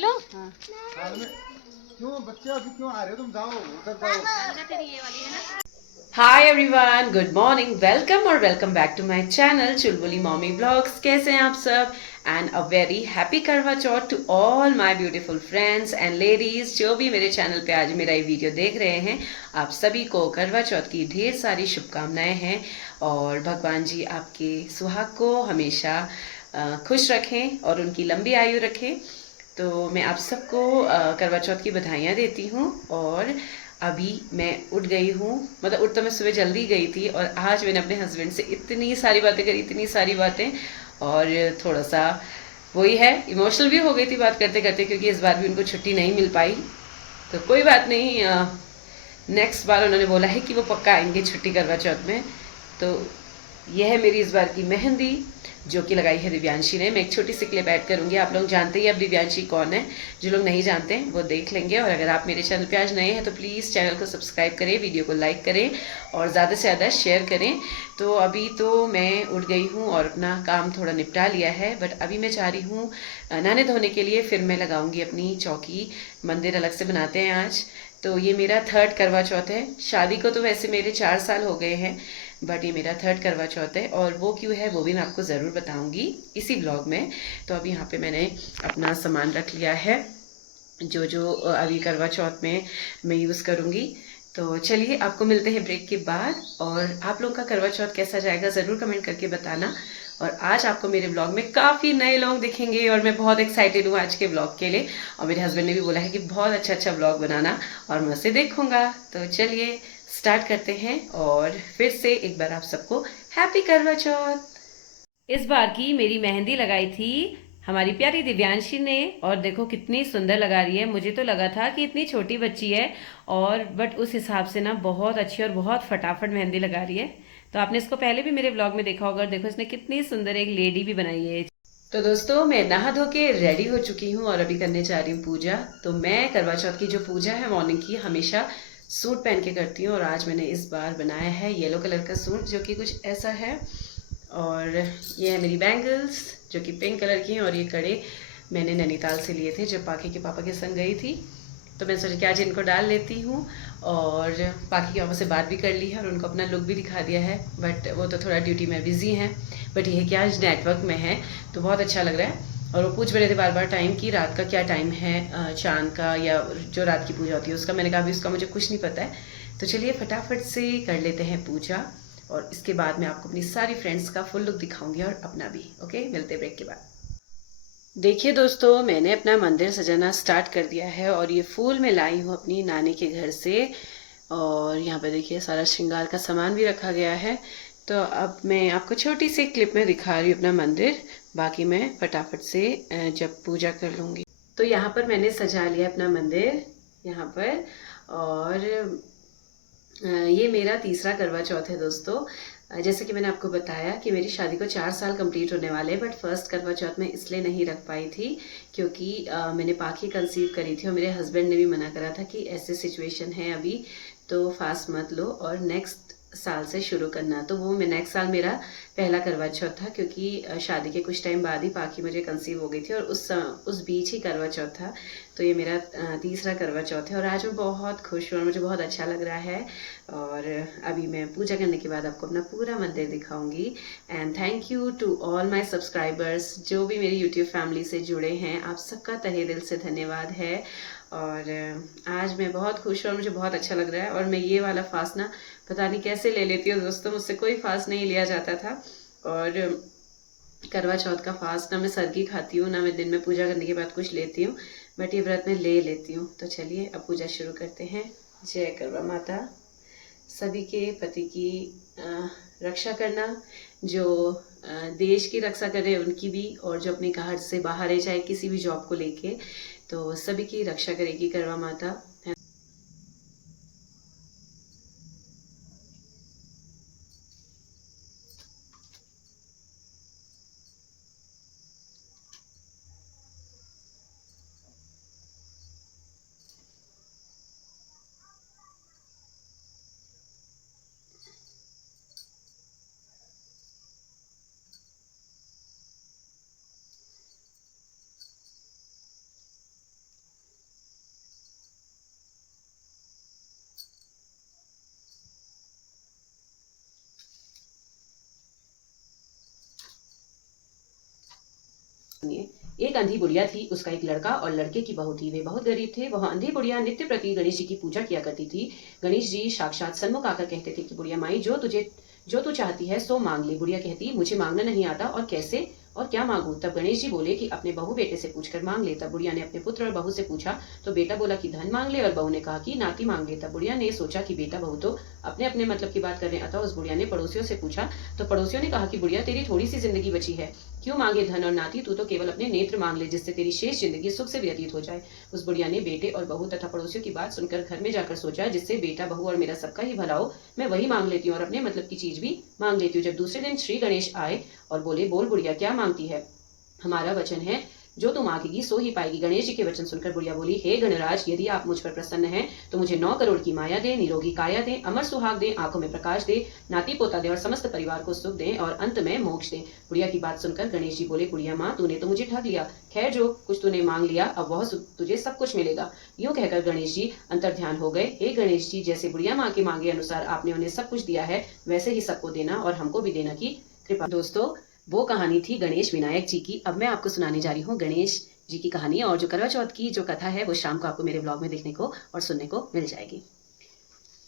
लो। हाँ क्यों बच्चे अभी क्यों आ रहे हो तुम? जाओ उधर जाओ। तेरी ये वाली है ना। Hi everyone, good morning, welcome और welcome back to my channel Chulbuli mommy blogs. कैसे हैं आप सब? And a very happy Karva Chauth to all my beautiful friends and ladies जो भी मेरे चैनल पे आज मेरा ये वीडियो देख रहे हैं। आप सभी को करवा चौथ की ढेर सारी शुभकामनाएं हैं और भगवान जी आपके सुहाग को हमेशा खुश रखें और उनकी लंबी आयु रखें। तो मैं आप सबको करवा चौथ की बधाइयाँ देती हूँ। और अभी मैं उठ गई हूँ, मतलब उठ तो मैं सुबह जल्दी गई थी और आज मैंने अपने हस्बैंड से इतनी सारी बातें करी, इतनी सारी बातें, और थोड़ा सा वही है, इमोशनल भी हो गई थी बात करते करते, क्योंकि इस बार भी उनको छुट्टी नहीं मिल पाई। तो कोई बात नहीं, नेक्स्ट बार उन्होंने बोला है कि वो पक्का आएंगे छुट्टी करवा चौथ में। तो यह है मेरी इस बार की मेहंदी जो कि लगाई है दिव्यांशी ने। मैं एक छोटी सी क्लिप ऐड करूंगी, आप लोग जानते ही अब दिव्यांशी कौन है। जो लोग नहीं जानते हैं वो देख लेंगे, और अगर आप मेरे चैनल पे आज नए हैं तो प्लीज़ चैनल को सब्सक्राइब करें, वीडियो को लाइक करें और ज़्यादा से ज़्यादा शेयर करें। तो अभी तो मैं उठ गई हूँ और अपना काम थोड़ा निपटा लिया है, बट अभी मैं चाह रही हूँ नहाने धोने के लिए, फिर मैं लगाऊंगी अपनी चौकी। मंदिर अलग से बनाते हैं आज। तो ये मेरा थर्ड करवा चौथ है। शादी को तो वैसे मेरे 4 साल हो गए हैं, बट ये मेरा थर्ड करवा चौथ है, और वो क्यों है वो भी मैं आपको ज़रूर बताऊंगी इसी ब्लॉग में। तो अभी यहाँ पे मैंने अपना सामान रख लिया है जो जो अभी करवा चौथ में मैं यूज़ करूँगी। तो चलिए आपको मिलते हैं ब्रेक के बाद, और आप लोग का करवा चौथ कैसा जाएगा ज़रूर कमेंट करके बताना। और आज आपको मेरे ब्लॉग में काफ़ी नए लोग दिखेंगे और मैं बहुत एक्साइटेड हूँ आज के ब्लॉग के लिए। और मेरे हस्बैंड ने भी बोला है कि बहुत अच्छा अच्छा ब्लॉग बनाना और मैं उसे देखूंगा। तो चलिए स्टार्ट करते हैं, और फिर से एक बार आप सबको हैप्पी करवा चौथ। इस बार की मेरी मेहंदी लगाई थी हमारी प्यारी दिव्यांशी ने, और देखो कितनी सुंदर लगा रही है। मुझे तो लगा था कि इतनी छोटी बच्ची है, और बट उस हिसाब से ना बहुत अच्छी और बहुत फटाफट मेहंदी लगा रही है। तो आपने इसको पहले भी मेरे ब्लॉग में देखा होगा, और देखो इसने कितनी सुंदर एक लेडी भी बनाई है। तो दोस्तों मैं नहा धो के रेडी हो चुकी हूँ और अभी करने जा रही हूँ पूजा। तो मैं करवा चौथ की जो पूजा है मॉर्निंग की हमेशा सूट पहन के करती हूँ, और आज मैंने इस बार बनाया है येलो कलर का सूट जो कि कुछ ऐसा है। और ये है मेरी बैंगल्स जो कि पिंक कलर की हैं, और ये कड़े मैंने नैनीताल से लिए थे जब पाखी के पापा के संग गई थी। तो मैं सोचा कि आज इनको डाल लेती हूँ, और पाखी के पापा से बात भी कर ली है और उनको अपना लुक भी दिखा दिया है, बट वो तो थोड़ा ड्यूटी में बिजी हैं। बट ये है कि आज नेटवर्क में है तो बहुत अच्छा लग रहा है। और वो पूछ रहे थे बार बार टाइम की, रात का क्या टाइम है चांद का, या जो रात की पूजा होती है उसका। मैंने कहा अभी उसका मुझे कुछ नहीं पता है। तो चलिए फटाफट से कर लेते हैं पूजा, और इसके बाद मैं आपको अपनी सारी फ्रेंड्स का फुल लुक दिखाऊंगी और अपना भी। ओके, मिलते ब्रेक के बाद। देखिए दोस्तों, मैंने अपना मंदिर सजाना स्टार्ट कर दिया है, और ये फूल मैं लाई हूँ अपनी नानी के घर से। और यहाँ पे देखिए सारा श्रृंगार का सामान भी रखा गया है। तो अब मैं आपको छोटी सी क्लिप में दिखा रही हूँ अपना मंदिर, बाकी मैं फटाफट से जब पूजा कर लूँगी। तो यहाँ पर मैंने सजा लिया अपना मंदिर यहाँ पर। और ये मेरा तीसरा करवा चौथ है दोस्तों। जैसे कि मैंने आपको बताया कि मेरी शादी को 4 साल कंप्लीट होने वाले, बट फर्स्ट करवा चौथ में इसलिए नहीं रख पाई थी क्योंकि मैंने पाखी कंसीव करी थी, और मेरे हस्बैंड ने भी मना करा था कि ऐसे सिचुएशन है अभी तो फास्ट मत लो और नेक्स्ट साल से शुरू करना। तो वो मैं नेक्स्ट साल मेरा पहला करवा चौथ था, क्योंकि शादी के कुछ टाइम बाद ही पाखी मुझे कंसीव हो गई थी और उस बीच ही करवा चौथ था। तो ये मेरा तीसरा करवा चौथ है, और आज मैं बहुत खुश हूँ और मुझे बहुत अच्छा लग रहा है। और अभी मैं पूजा करने के बाद आपको अपना पूरा मंदिर दिखाऊंगी। And thank you to all my subscribers जो भी मेरी यूट्यूब फैमिली से जुड़े हैं, आप सबका तहे दिल से धन्यवाद है। और आज मैं बहुत खुश हूँ और मुझे बहुत अच्छा लग रहा है। और मैं ये वाला फास्ट ना पता नहीं कैसे ले लेती हूँ दोस्तों, मुझसे कोई फास्ट नहीं लिया जाता था। और करवा चौथ का फास्ट ना मैं सरगी खाती हूँ ना मैं दिन में पूजा करने के बाद कुछ लेती हूँ, बट ये व्रत में ले लेती हूँ। तो चलिए अब पूजा शुरू करते हैं। जय करवा माता। सभी के पति की रक्षा करना, जो देश की रक्षा करे उनकी भी, और जो अपने घर से बाहर है चाहे किसी भी जॉब को लेके, तो सभी की रक्षा करेगी करवा माता। सुनिए। एक अंधी बुढ़िया थी, उसका एक लड़का और लड़के की बहू थी। वे बहुत गरीब थे। वह अंधी बुढ़िया नित्य प्रति गणेश जी की पूजा किया करती थी। गणेश जी साक्षात सन्मुख आकर कहते थे कि बुढ़िया माई, जो तू चाहती है सो मांग ले। बुढ़िया कहती, मुझे मांगना नहीं आता, और कैसे और क्या मांगू। तब गणेश जी बोले कि अपने बहू बेटे से पूछकर मांग ले। तब बुढ़िया ने अपने पुत्र और बहू से पूछा तो बेटा बोला कि धन मांग ले, और बहू ने कहा कि नाती मांग ले। तब बुढ़िया ने सोचा कि बेटा बहू तो अपने अपने मतलब की बात कर रहे हैं, अतः उस बुढ़िया ने पड़ोसियों से पूछा तो पड़ोसियों ने कहा कि बुढ़िया, तेरी थोड़ी सी जिंदगी बची है, क्यों मांगे धन और नाती, तू तो केवल अपने नेत्र मांग ले, जिससे तेरी शेष जिंदगी सुख से व्यतीत हो जाए। उस बुढ़िया ने बेटे और बहू तथा पड़ोसियों की बात सुनकर घर में जाकर सोचा, जिससे बेटा बहू और मेरा सबका ही भला हो, मैं वही मांग लेती हूँ और अपने मतलब की चीज भी मांग लेती हूँ। जब दूसरे दिन श्री गणेश आए और बोले, बोल बुढ़िया, क्या मांगती है। हमारा वचन है, जो तू मांगेगी सो ही पाएगी। गणेश जी के वचन सुनकर बुढ़िया बोली, हे गणराज, यदि आप मुझ पर प्रसन्न हैं तो मुझे 9 करोड़ की माया दे, निरोगी काया दे, अमर सुहाग दे, आंखों में प्रकाश दे, नाती पोता दे और समस्त परिवार को सुख दे और अंत में मोक्ष दे। बुढ़िया की बात सुनकर गणेश जी बोले, बुढ़िया माँ, तूने तो मुझे ठग लिया। खैर, जो कुछ तूने मांग लिया अब वह तुझे सब कुछ मिलेगा। यूं कहकर गणेश जी अंतर्ध्यान हो गए। हे गणेश जी, जैसे बुढ़िया माँ के मांगे अनुसार आपने उन्हें सब कुछ दिया है, वैसे ही सबको देना और हमको भी देना की कृपा। दोस्तों, वो कहानी थी गणेश विनायक जी की। अब मैं आपको सुनाने जा रही हूँ गणेश जी की कहानी, और जो करवा चौथ की जो कथा है वो शाम को आपको मेरे ब्लॉग में देखने को और सुनने को मिल जाएगी।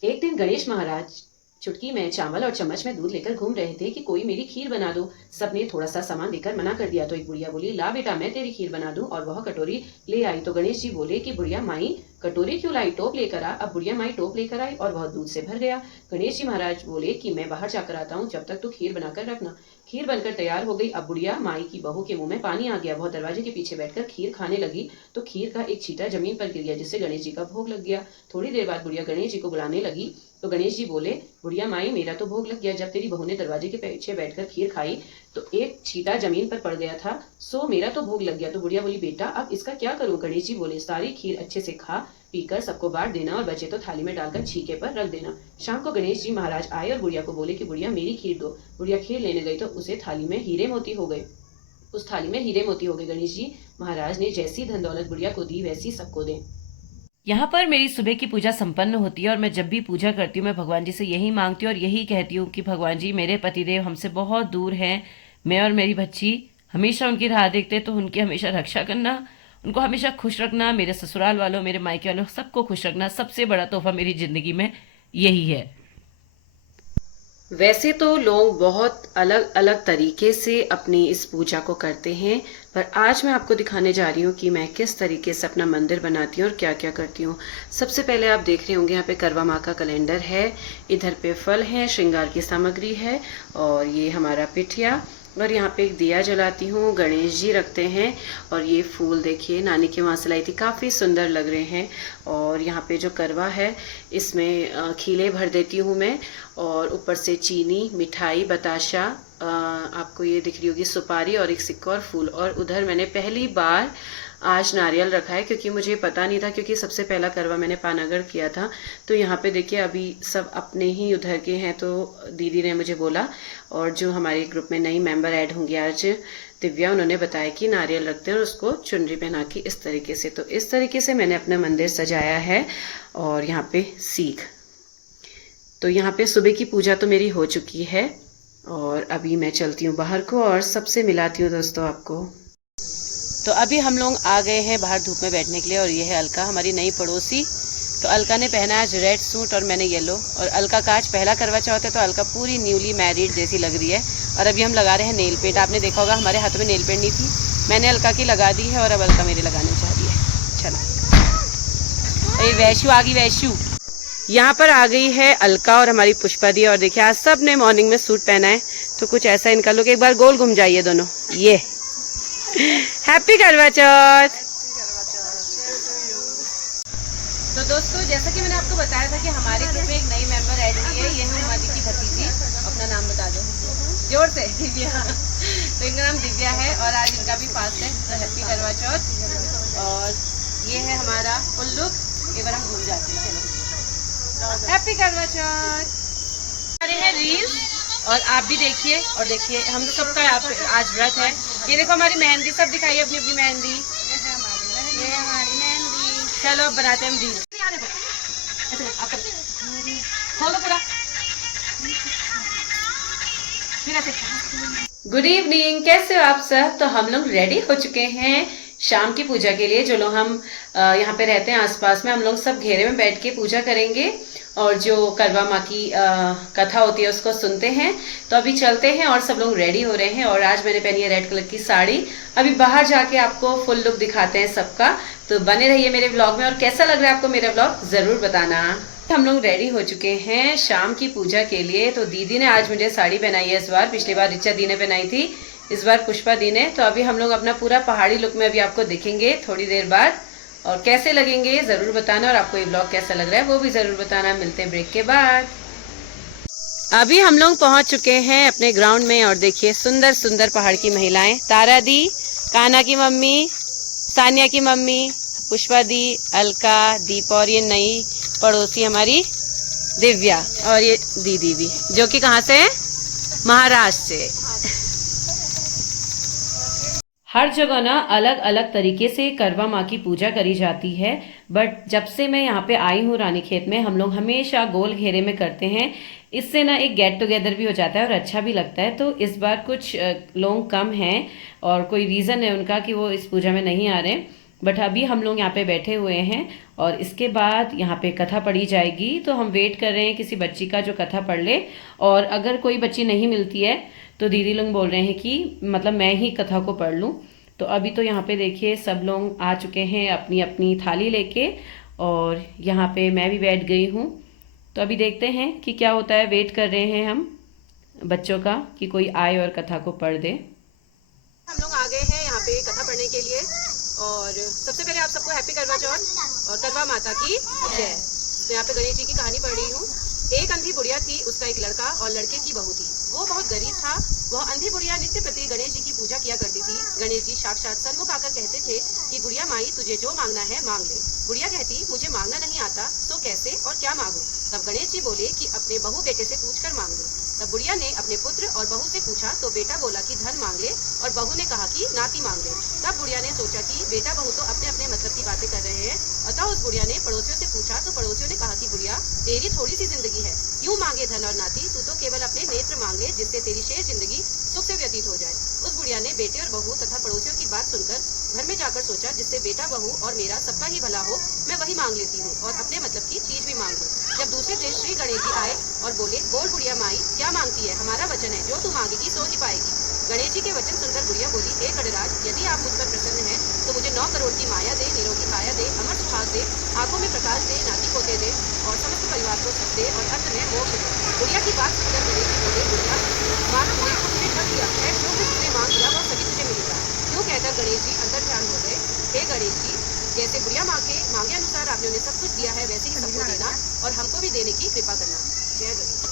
एक दिन गणेश महाराज चुटकी में चावल और चम्मच में दूध लेकर घूम रहे थे कि कोई मेरी खीर बना दो। सबने थोड़ा सा सामान देकर मना कर दिया तो एक बुढ़िया बोली, ला बेटा, मैं तेरी खीर बना दूं, और वह कटोरी ले आई। तो गणेश जी बोले कि बुढ़िया माई, कटोरी क्यों लाई, टोप लेकर आ। अब बुढ़िया माई टोप लेकर आई और वह दूध से भर गया। गणेश जी महाराज बोले कि मैं बाहर जाकर आता हूँ, जब तक तू खीर बनाकर रखना। खीर बनकर तैयार हो गई। अब बुढ़िया माई की बहू के मुंह में पानी आ गया। वह दरवाजे के पीछे बैठकर खीर खाने लगी तो खीर का एक छींटा जमीन पर गिर गया, जिससे गणेश जी का भोग लग गया। थोड़ी देर बाद बुढ़िया गणेश जी को बुलाने लगी तो गणेश जी बोले, बुढ़िया माई, मेरा तो भोग लग गया। जब तेरी बहू ने दरवाजे के पीछे बैठकर खीर खाई तो एक छींटा जमीन पर पड़ गया था, सो मेरा तो भोग लग गया। तो बुढ़िया बोली, बेटा अब इसका क्या करूं। गणेश जी बोले, सारी खीर अच्छे से खा पीकर सबको बांट देना और बचे तो थाली में डालकर छीके पर रख देना। शाम को गणेश जी महाराज आए और बुढ़िया को बोले कि बुढ़िया, मेरी खीर दो। बुढ़िया खीर लेने गई तो उसे थाली में हीरे मोती हो गए। उस थाली में हीरे मोती हो गए। गणेश जी महाराज ने जैसी धन दौलत बुढ़िया को दी वैसी सबको दे। यहाँ पर मेरी सुबह की पूजा संपन्न होती है और मैं जब भी पूजा करती हूँ मैं भगवान जी से यही मांगती हूँ और यही कहती हूँ कि भगवान जी, मेरे पतिदेव हमसे बहुत दूर हैं, मैं और मेरी बच्ची हमेशा उनकी राह देखते, तो उनकी हमेशा रक्षा करना, उनको हमेशा खुश रखना, मेरे ससुराल वालों, मेरे मायके वालों, सबको खुश रखना। सबसे बड़ा तोहफा मेरी जिंदगी में यही है। वैसे तो लोग बहुत अलग अलग तरीके से अपनी इस पूजा को करते हैं, पर आज मैं आपको दिखाने जा रही हूँ कि मैं किस तरीके से अपना मंदिर बनाती हूँ और क्या क्या करती हूँ। सबसे पहले आप देख रहे होंगे यहाँ पे करवा माँ का कैलेंडर है, इधर पे फल है, श्रृंगार की सामग्री है, और ये हमारा पिठिया, और यहाँ पे एक दिया जलाती हूँ, गणेश जी रखते हैं, और ये फूल देखिए नानी के वहाँ से लाई थी, काफ़ी सुंदर लग रहे हैं। और यहाँ पे जो करवा है इसमें खीले भर देती हूँ मैं, और ऊपर से चीनी, मिठाई, बताशा, आपको ये दिख रही होगी सुपारी, और एक सिक्का और फूल। और उधर मैंने पहली बार आज नारियल रखा है क्योंकि मुझे पता नहीं था, क्योंकि सबसे पहला करवा मैंने पानागढ़ किया था। तो यहाँ पे देखिए अभी सब अपने ही उधर के हैं, तो दीदी ने मुझे बोला, और जो हमारे ग्रुप में नई मेंबर ऐड होंगी आज, दिव्या, उन्होंने बताया कि नारियल रखते हैं और उसको चुनरी पहना के इस तरीके से। तो इस तरीके से मैंने अपना मंदिर सजाया है। और यहाँ पे सीख, तो यहाँ पे सुबह की पूजा तो मेरी हो चुकी है और अभी मैं चलती हूँ बाहर को और सबसे मिलाती हूँ दोस्तों आपको। तो अभी हम लोग आ गए हैं बाहर धूप में बैठने के लिए, और ये है अलका, हमारी नई पड़ोसी। तो अलका ने पहना है आज रेड सूट और मैंने येलो, और अलका का आज पहला करवा चौथ है, तो अलका पूरी न्यूली मैरिड जैसी लग रही है। और अभी हम लगा रहे हैं नेल पेंट। आपने देखा होगा हमारे हाथों में नेल पेंट नहीं थी, मैंने अलका की लगा दी है और अब अलका मेरे लगाने चाह रही है। चलो, ये वैशु आ गई, वैशु। यहाँ पर आ गई है अलका और हमारी पुष्पा दी, और देखिए आज सब ने मॉर्निंग में सूट पहना है, तो कुछ ऐसा इनका लुक। एक बार गोल घूम जाइए दोनों, ये हैप्पी करवा चौथ। तो दोस्तों, जैसा कि मैंने आपको बताया था कि हमारे ग्रुप में एक नई मेंबर ऐड हुई है, ये है हमारी की भतीजी। अपना नाम बता दो जोर से। दिव्या। तो इनका नाम दिव्या है और आज इनका भी फास्ट है, तो हैप्पी करवा चौथ। और ये है हमारा फुल लुक। एक बार हम घूम जाते हैं, चलो हैप्पी करवा चौथ। हमारे हैं रील्स, और आप भी देखिए। और देखिए हम सबका आज व्रत है। ये देखो हमारी मेहंदी, सब दिखाइए अपनी अपनी मेहंदी। ये हमारी मेहंदी। चलो अब बनाते हैं हम रील्स। खोलो पूरा, फिर ऐसे गुड इवनिंग, कैसे हो आप सब। तो हम लोग रेडी हो चुके हैं शाम की पूजा के लिए। जो लोग हम यहाँ पे रहते हैं आसपास में, हम लोग सब घेरे में बैठ के पूजा करेंगे और जो करवा माँ की कथा होती है उसको सुनते हैं। तो अभी चलते हैं और सब लोग रेडी हो रहे हैं। और आज मैंने पहनी है रेड कलर की साड़ी। अभी बाहर जाके आपको फुल लुक दिखाते हैं सबका। तो बने रहिए मेरे ब्लॉग में। और कैसा लग रहा है आपको मेरा ब्लॉग जरूर बताना। हम लोग रेडी हो चुके हैं शाम की पूजा के लिए। तो दीदी ने आज मुझे साड़ी पहनाई है इस बार। पिछली बार रिचा दी ने पहनाई थी, इस बार पुष्पा दी ने। तो अभी हम लोग अपना पूरा पहाड़ी लुक में अभी आपको दिखेंगे थोड़ी देर बाद। और कैसे लगेंगे जरूर बताना। और आपको ये ब्लॉग कैसा लग रहा है वो भी जरूर बताना। मिलते हैं ब्रेक के बाद। अभी हम लोग पहुंच चुके हैं अपने ग्राउंड में। और देखिए सुंदर सुंदर पहाड़ की महिलाएं, तारा दी, कान्हा की मम्मी, सानिया की मम्मी, पुष्पा दी, अलका, दीप और ये नई पड़ोसी हमारी दिव्या। और ये दीदी भी, जो कि कहाँ से है, महाराष्ट्र से। हर जगह ना अलग अलग तरीके से करवा माँ की पूजा करी जाती है। बट जब से मैं यहाँ पे आई हूँ रानीखेत में, हम लोग हमेशा गोल घेरे में करते हैं। इससे ना एक गेट टुगेदर भी हो जाता है और अच्छा भी लगता है। तो इस बार कुछ लोग कम हैं और कोई रीज़न है उनका कि वो इस पूजा में नहीं आ रहे। बट अभी हम लोग यहाँ पे बैठे हुए हैं और इसके बाद यहाँ पे कथा पढ़ी जाएगी। तो हम वेट कर रहे हैं किसी बच्ची का जो कथा पढ़ ले। और अगर कोई बच्ची नहीं मिलती है तो दीदी लोग बोल रहे हैं कि मतलब मैं ही कथा को पढ़ लूँ। तो अभी तो यहाँ पे देखिए सब लोग आ चुके हैं अपनी अपनी थाली लेके। और यहाँ पे मैं भी बैठ गई हूँ। तो अभी देखते हैं कि क्या होता है। वेट कर रहे हैं हम बच्चों का कि कोई आए और कथा को पढ़ दे। हम लोग आ गए हैं यहाँ पे कथा पढ़ने के लिए। और सबसे पहले आप सबको हैप्पी करवा चौथ और करवा माता की जय। तो यहाँ पे गणेश जी की कहानी पढ़ रही हूँ। एक अंधी बुढ़िया थी, उसका एक लड़का और लड़के की बहू थी। वो बहुत गरीब था। वह अंधी बुढ़िया नित्य प्रति गणेश जी की पूजा किया करती थी। गणेश जी साक्षात सन्मुख आकर कहते थे कि बुढ़िया माई तुझे जो मांगना है मांग ले। बुढ़िया कहती मुझे मांगना नहीं आता तो कैसे और क्या मांगू। तब गणेश जी बोले कि अपने बहू बेटे से पूछकर मांग ले। तब बुढ़िया ने अपने पुत्र और बहू से पूछा तो बेटा बोला कि धन मांग ले और बहू ने कहा कि नाती मांग ले। तब बुढ़िया ने सोचा कि बेटा बहू तो अपने अपने मतलब की बातें कर रहे हैं। अतः उस बुढ़िया ने पड़ोसियों से पूछा तो पड़ोसियों ने कहा कि बुढ़िया तेरी थोड़ी सी जिंदगी है, क्यों मांगे धन और नाती, तू तो केवल अपने नेत्र मांग ले जिससे तेरी शेष जिंदगी सुख से व्यतीत हो जाए। उस बुढ़िया ने बेटे और बहू तथा पड़ोसियों की बात सुनकर घर में जाकर सोचा जिससे बेटा बहू और मेरा सबका ही भला हो, मैं वही मांग लेती हूँ और अपने मतलब की चीज भी मांग लूँ। जब दूसरे दिन श्री गणेश जी आए और बोले बोल बुढ़िया माई क्या मांगती है, हमारा वचन है जो तू मांगेगी सो ही पाएगी। गणेश जी के वचन सुनकर बुढ़िया बोली हे गणराज यदि आप मुझ पर प्रसन्न हैं तो मुझे 9 करोड़ की माया दे, निरोगी काया दे, अमर सुहाग दे, आंखों में प्रकाश दे, नाती पोते दे और समस्त परिवार को सुख दे और अंत में मोक्ष दे। बुढ़िया की बात सुनकर गणेश जी बोले बुढ़िया मानो तुझे कुछ भी कर दिया है, जो कुछ तुझे मांग लिया वह सभी तुझे मिलेगा। क्यों कहकर गणेश जी अंतर ध्यान हो गए। हे गणेश जी जैसे बुढ़िया माँ के मांगे अनुसार आपने उन्हें सब कुछ दिया है वैसे ही सबको देना और हमको भी देने की कृपा करना। जय गणेश।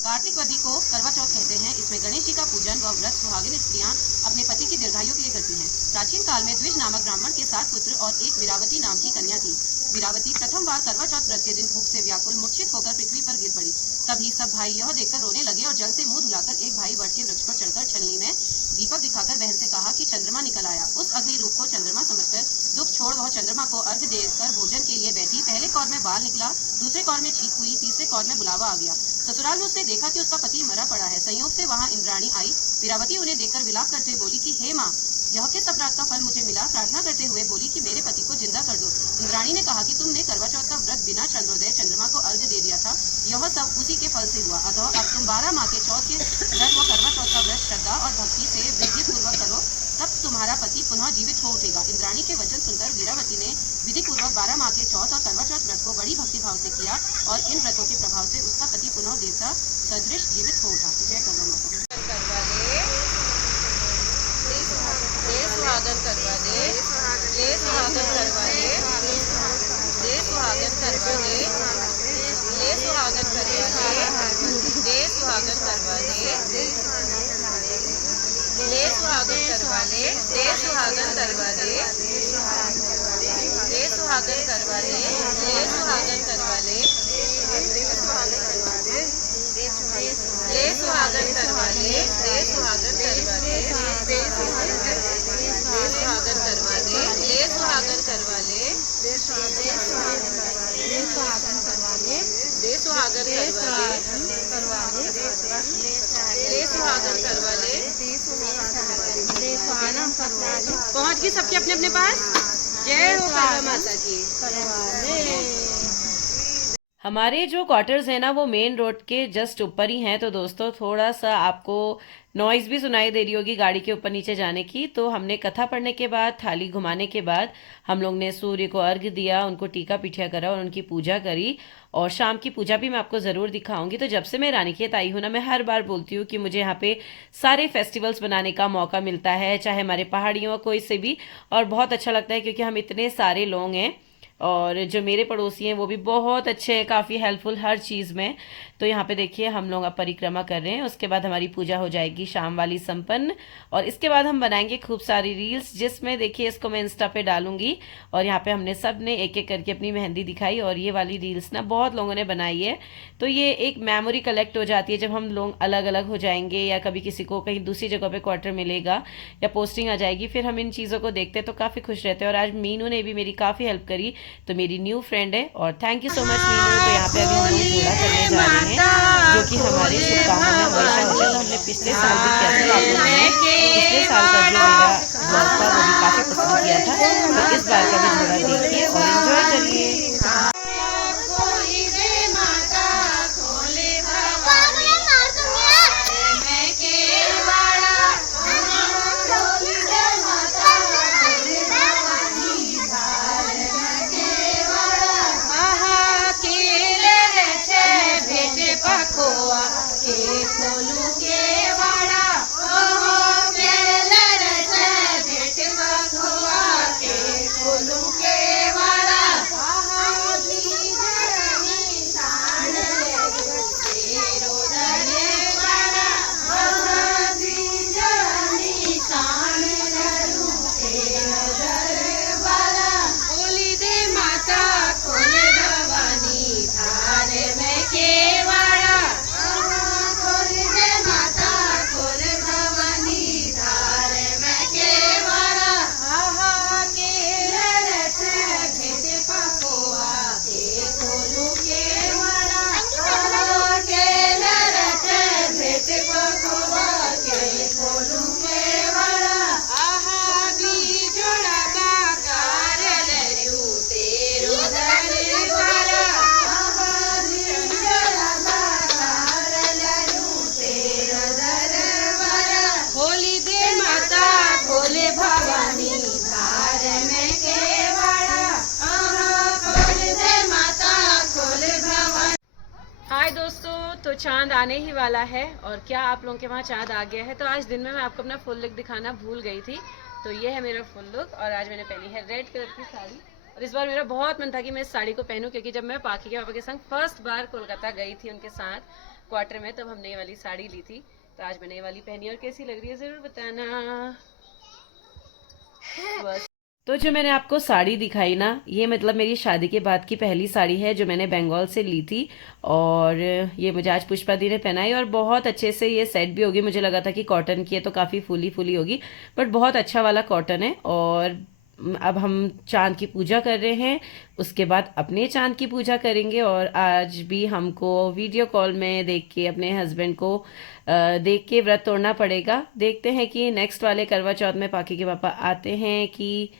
कार्तिक वदी को करवा चौथ कहते हैं। इसमें गणेश जी का पूजन व व्रत सुहागिन स्त्रियां अपने पति की दीर्घायु के लिए करती हैं। प्राचीन काल में द्विज नामक ब्राह्मण के 7 पुत्र और एक वीरावती नाम की कन्या थी। वीरावती प्रथम बार करवा चौथ व्रत के दिन भूख से व्याकुल मूर्छित होकर पृथ्वी पर गिर पड़ी। तभी सब भाई यह देखकर रोने लगे और जल से मुंह धुलाकर एक भाई वट के वृक्ष पर चढ़कर छलनी में दीपक दिखाकर बहन से कहा कि चंद्रमा निकल आया। उस अग्नि रूप को चंद्रमा समझकर दुख छोड़ वह चंद्रमा को अर्घ देकर भोजन के लिए बैठी। पहले कौर में बाल निकला, दूसरे कौर में छींक हुई, तीसरे कौर में बुलावा आ गया। ससुराल में उसने देखा कि उसका पति मरा पड़ा है। संयोग से वहाँ इंद्राणी आई। वीरावती उन्हें देखकर विलाप करते हुए बोली कि हे माँ यह किस अपराध का फल मुझे मिला। प्रार्थना करते हुए बोली कि मेरे पति को जिंदा कर दो। इंद्राणी ने कहा कि तुमने करवा चौथ का व्रत बिना चंद्रोदय चंद्रमा को अर्घ दे दिया था, यह सब उसी के फल से हुआ। अतः अब तुम 12 माह के चौथ के व्रत व करवा चौथ का व्रत श्रद्धा और भक्ति से विधि पूर्वक करो, तब तुम्हारा पति पुनः जीवित हो उठेगा। इंद्राणी के वचन सुनकर वीरावती ने विधि पूर्वक 12 माह के चौथ और करवा चौथ व्रत को बड़ी भक्ति भाव से किया और इन व्रतों के प्रभाव से उसका पति पुनः देवता सदृश जीवित हो उठा। जय करवा माता। सुहागन करवा दे, ले सुहागन करवा दे, दे सुहागन करवा दे, ले सुहागन करवा दे, दे सुहागन करवा दे, ले सुहागन करवा ले, दे सुहागन करवा दे, ले सुहागन करवा ले, ले सुहागन करवा ले, ले सुहागन करवा ले, दे सुहागन करवा ले, दे सुहागन करवा ले, ले सुहागन करवा ले, दे सुहागन करवा ले, दे सुहागन करवा ले, ले सुहागन करवा ले, पहुंच गई सबके अपने अपने पास। जय हो करवा माता की। हमारे जो क्वार्टर्स हैं ना वो मेन रोड के जस्ट ऊपर ही हैं, तो दोस्तों थोड़ा सा आपको नॉइज भी सुनाई दे रही होगी गाड़ी के ऊपर नीचे जाने की। तो हमने कथा पढ़ने के बाद, थाली घुमाने के बाद हम लोग ने सूर्य को अर्घ्य दिया, उनको टीका पिठिया करा और उनकी पूजा करी। और शाम की पूजा भी मैं आपको ज़रूर दिखाऊंगी। तो जब से मैं रानीखेत आई हूँ ना, मैं हर बार बोलती हूँ कि मुझे यहाँ पे सारे फेस्टिवल्स बनाने का मौका मिलता है, चाहे हमारे पहाड़ियों कोई से भी। और बहुत अच्छा लगता है क्योंकि हम इतने सारे लोग हैं और जो मेरे पड़ोसी हैं वो भी बहुत अच्छे हैं, काफ़ी हेल्पफुल हर चीज़ में। तो यहाँ पे देखिए हम लोग अब परिक्रमा कर रहे हैं, उसके बाद हमारी पूजा हो जाएगी शाम वाली संपन्न। और इसके बाद हम बनाएंगे खूब सारी रील्स, जिसमें देखिए इसको मैं इंस्टा पे डालूंगी। और यहाँ पे हमने सब ने एक एक करके अपनी मेहंदी दिखाई और ये वाली रील्स ना बहुत लोगों ने बनाई है। तो ये एक मेमोरी कलेक्ट हो जाती है जब हम लोग अलग अलग हो जाएंगे या कभी किसी को कहीं दूसरी जगह पे क्वार्टर मिलेगा या पोस्टिंग आ जाएगी, फिर हम इन चीज़ों को देखते हैं तो काफ़ी खुश रहते हैं। और आज मीनू ने भी मेरी काफ़ी हेल्प करी, तो मेरी न्यू फ्रेंड है और thank you so much Meenu. तो यहाँ पे अभी हम लोग जोड़ा करने जा रहे हैं जो कि हमारे शुभ कामों में हमेशा होता है। तो हमने पिछले साल भी किया था, आप लोगों ने पिछले साल का जो मेरा ब्लॉग था वो भी काफ़ी पसंद किया था। तो इस बार का भी जोड़ा देखिए और एंजॉय करिए। हाय दोस्तों, तो चांद आने ही वाला है और क्या आप लोगों के वहाँ चांद आ गया है? तो आज दिन में मैं आपको अपना फुल लुक दिखाना भूल गई थी। तो ये है मेरा फुल लुक और आज मैंने पहनी है रेड कलर की साड़ी। और इस बार मेरा बहुत मन था कि मैं इस साड़ी को पहनूं, क्योंकि जब मैं पाखी के पापा के संग फर्स्ट बार कोलकाता गई थी उनके साथ क्वार्टर में, तब हमने ये वाली साड़ी ली थी। तो आज मैंने ये वाली पहनी और कैसी लग रही है ज़रूर बताना। बस, तो जो मैंने आपको साड़ी दिखाई ना, ये मतलब मेरी शादी के बाद की पहली साड़ी है जो मैंने बंगाल से ली थी। और ये मुझे आज पुष्पा दी ने पहनाई और बहुत अच्छे से ये सेट भी होगी। मुझे लगा था कि कॉटन की है तो काफ़ी फूली फूली होगी, बट बहुत अच्छा वाला कॉटन है। और अब हम चांद की पूजा कर रहे हैं, उसके बाद अपने चांद की पूजा करेंगे। और आज भी हमको वीडियो कॉल में देख के अपने हस्बैंड को देख के व्रत तोड़ना पड़ेगा। देखते हैं कि नेक्स्ट वाले करवा चौथ में पाखी के पापा आते हैं कि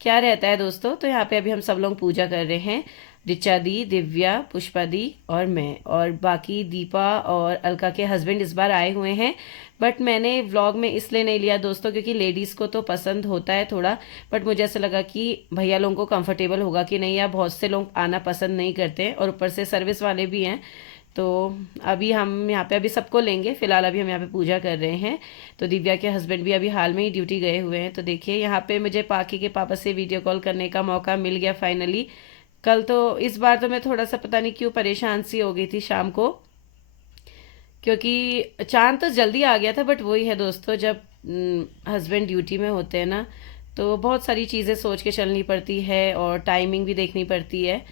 क्या रहता है दोस्तों। तो यहाँ पे अभी हम सब लोग पूजा कर रहे हैं, ऋचा दी, दिव्या, पुष्पा दी और मैं। और बाकी दीपा और अलका के हस्बैंड इस बार आए हुए हैं, बट मैंने व्लॉग में इसलिए नहीं लिया दोस्तों क्योंकि लेडीज़ को तो पसंद होता है थोड़ा, बट मुझे ऐसा लगा कि भैया लोगों को कंफर्टेबल होगा कि नहीं, या बहुत से लोग आना पसंद नहीं करते हैं और ऊपर से सर्विस वाले भी हैं। तो अभी हम यहाँ पे अभी सबको लेंगे, फिलहाल अभी हम यहाँ पे पूजा कर रहे हैं। तो दिव्या के हस्बैंड भी अभी हाल में ही ड्यूटी गए हुए हैं। तो देखिए यहाँ पे मुझे पाखी के पापा से वीडियो कॉल करने का मौका मिल गया फाइनली। कल तो इस बार तो मैं थोड़ा सा पता नहीं क्यों परेशान सी हो गई थी शाम को, क्योंकि चांद तो जल्दी आ गया था, बट वही है दोस्तों, जब हस्बैंड ड्यूटी में होते हैं ना तो बहुत सारी चीज़ें सोच के चलनी पड़ती है और टाइमिंग भी देखनी पड़ती है।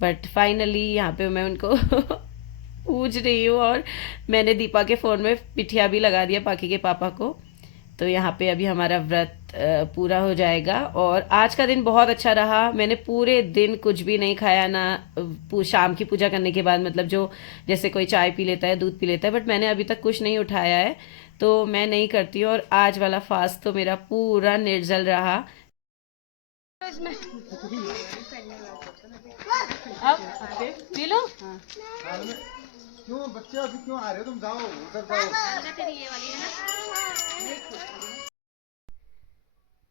बट फाइनली यहाँ पे मैं उनको पूछ रही हूँ और मैंने दीपा के फ़ोन में पिठिया भी लगा दिया पाखी के पापा को। तो यहाँ पे अभी हमारा व्रत पूरा हो जाएगा। और आज का दिन बहुत अच्छा रहा, मैंने पूरे दिन कुछ भी नहीं खाया ना। शाम की पूजा करने के बाद मतलब जो जैसे कोई चाय पी लेता है, दूध पी लेता है, बट मैंने अभी तक कुछ नहीं उठाया है। तो मैं नहीं करती हूँ। और आज वाला फास्ट तो मेरा पूरा निर्जल रहा। अब पी लो। हाल में क्यों बच्चे अभी क्यों आ रहे हो तुम? जाओ उधर जाओ।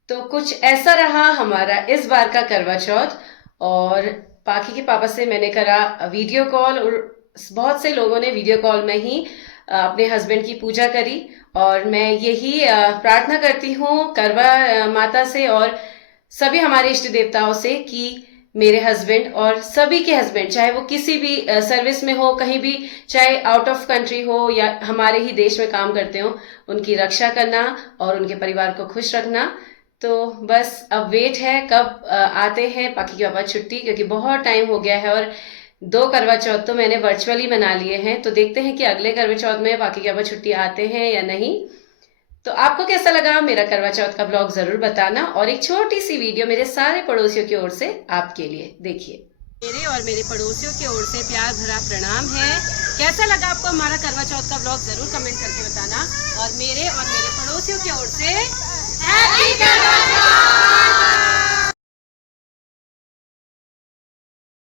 तो कुछ ऐसा रहा हमारा इस बार का करवा चौथ। और पाखी के पापा से मैंने करा वीडियो कॉल, और बहुत से लोगों ने वीडियो कॉल में ही अपने हस्बैंड की पूजा करी। और मैं यही प्रार्थना करती हूँ करवा माता से और सभी हमारे इष्ट देवताओं से कि मेरे हस्बैंड और सभी के हस्बैंड, चाहे वो किसी भी सर्विस में हो, कहीं भी, चाहे आउट ऑफ कंट्री हो या हमारे ही देश में काम करते हो, उनकी रक्षा करना और उनके परिवार को खुश रखना। तो बस अब वेट है कब आते हैं पाखी के पापा छुट्टी, क्योंकि बहुत टाइम हो गया है और 2 करवा चौथ तो मैंने वर्चुअली मना लिए हैं। तो देखते हैं कि अगले करवा चौथ में पाखी के पापा छुट्टी आते हैं या नहीं। तो आपको कैसा लगा मेरा करवा चौथ का ब्लॉग जरूर बताना। और एक छोटी सी वीडियो मेरे सारे पड़ोसियों की ओर से आपके लिए, देखिए। मेरे और मेरे पड़ोसियों की ओर से प्यार भरा प्रणाम है। कैसा लगा आपको हमारा करवा चौथ का ब्लॉग जरूर कमेंट करके बताना। और मेरे पड़ोसियों की ओर से हैप्पी करवा चौथ।